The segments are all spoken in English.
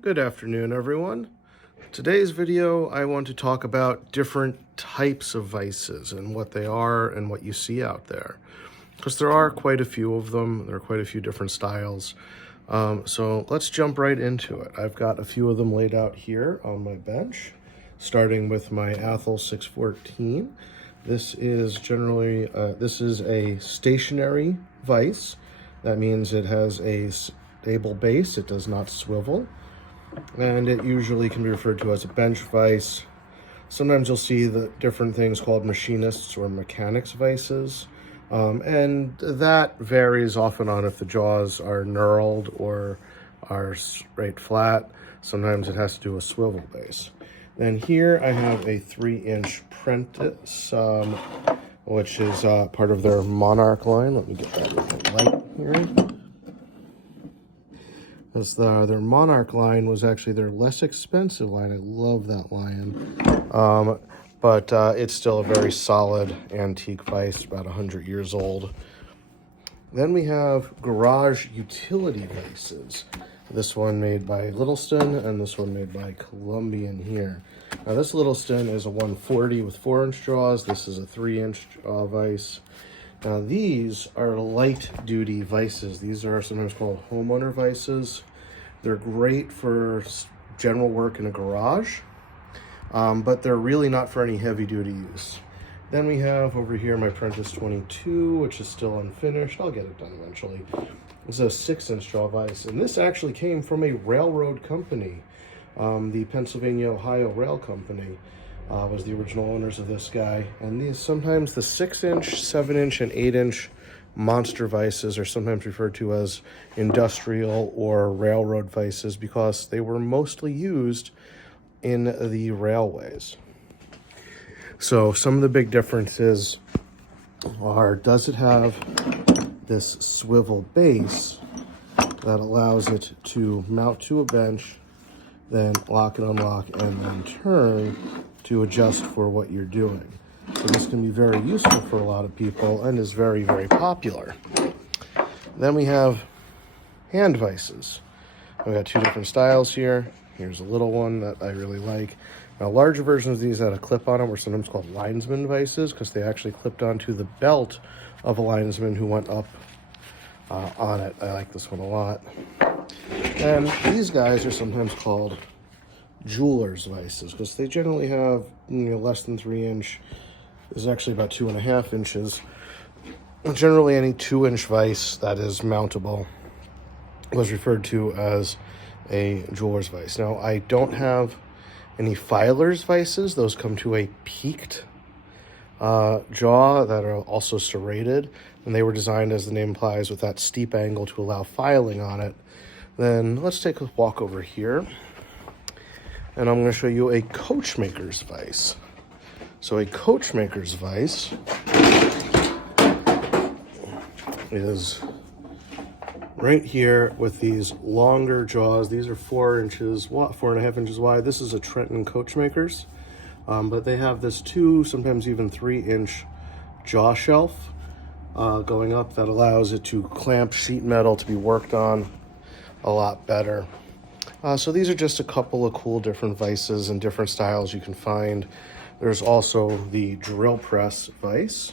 Good afternoon, everyone. Today's video, I want to talk about different types of vices and what they are and what you see out there. Because there are quite a few of them. There are quite a few different styles. So let's jump right into it. I've got a few of them laid out here on my bench, starting with my Athol 614. This is generally, this is a stationary vise. That means it has a stable base. It does not swivel. And it usually can be referred to as a bench vise. Sometimes you'll see the different things called machinists or mechanics vices. And that varies often on if the jaws are knurled or are straight flat. Sometimes it has to do with swivel base. Then here I have a 3-inch Prentice, which is part of their Monarch line. Let me get that with the light here. Their Monarch line was actually their less expensive line. I love that line. But it's still a very solid antique vise, about 100 years old. Then we have garage utility vices. This one made by Littleston and this one made by Columbian here. Now this Littleston is a 140 with 4-inch jaws. This is a 3-inch vise. Now these are light duty vices. These are sometimes called homeowner vices. They're great for general work in a garage, but they're really not for any heavy duty use. Then we have over here my Prentice 22, which is still unfinished. I'll get it done eventually. It's a 6-inch jaw vise, and this actually came from a railroad company. The Pennsylvania-Ohio Rail Company was the original owners of this guy. And these sometimes the 6-inch, 7-inch, and 8-inch monster vices are sometimes referred to as industrial or railroad vices because they were mostly used in the railways. So some of the big differences are, does it have this swivel base that allows it to mount to a bench, then lock and unlock, and then turn to adjust for what you're doing. So this can be very useful for a lot of people and is very, very popular. Then we have hand vices. We've got two different styles here. Here's a little one that I really like. Now, larger versions of these had a clip on them were sometimes called linesman vices because they actually clipped onto the belt of a linesman who went up on it. I like this one a lot. And these guys are sometimes called jeweler's vices because they generally have less than 3-inch. This is actually about 2.5 inches. Generally, any 2-inch vise that is mountable was referred to as a jeweler's vise. Now, I don't have any filer's vices. Those come to a peaked jaw that are also serrated, and they were designed, as the name implies, with that steep angle to allow filing on it. Then let's take a walk over here, and I'm going to show you a coachmaker's vise. So a coachmaker's vise is right here with these longer jaws. These are 4.5 inches wide. This is a Trenton Coachmakers, but they have this 2, sometimes even 3-inch jaw shelf going up that allows it to clamp sheet metal to be worked on a lot better. So these are just a couple of cool different vices and different styles you can find. There's also the drill press vise,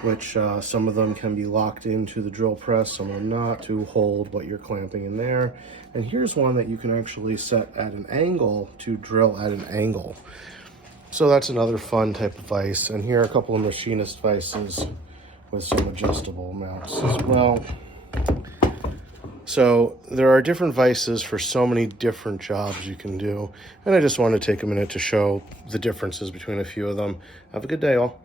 which some of them can be locked into the drill press, some are not, to hold what you're clamping in there. And here's one that you can actually set at an angle to drill at an angle. So that's another fun type of vise. And here are a couple of machinist vices with some adjustable mounts as well. So there are different vices for so many different jobs you can do. And I just want to take a minute to show the differences between a few of them. Have a good day, all.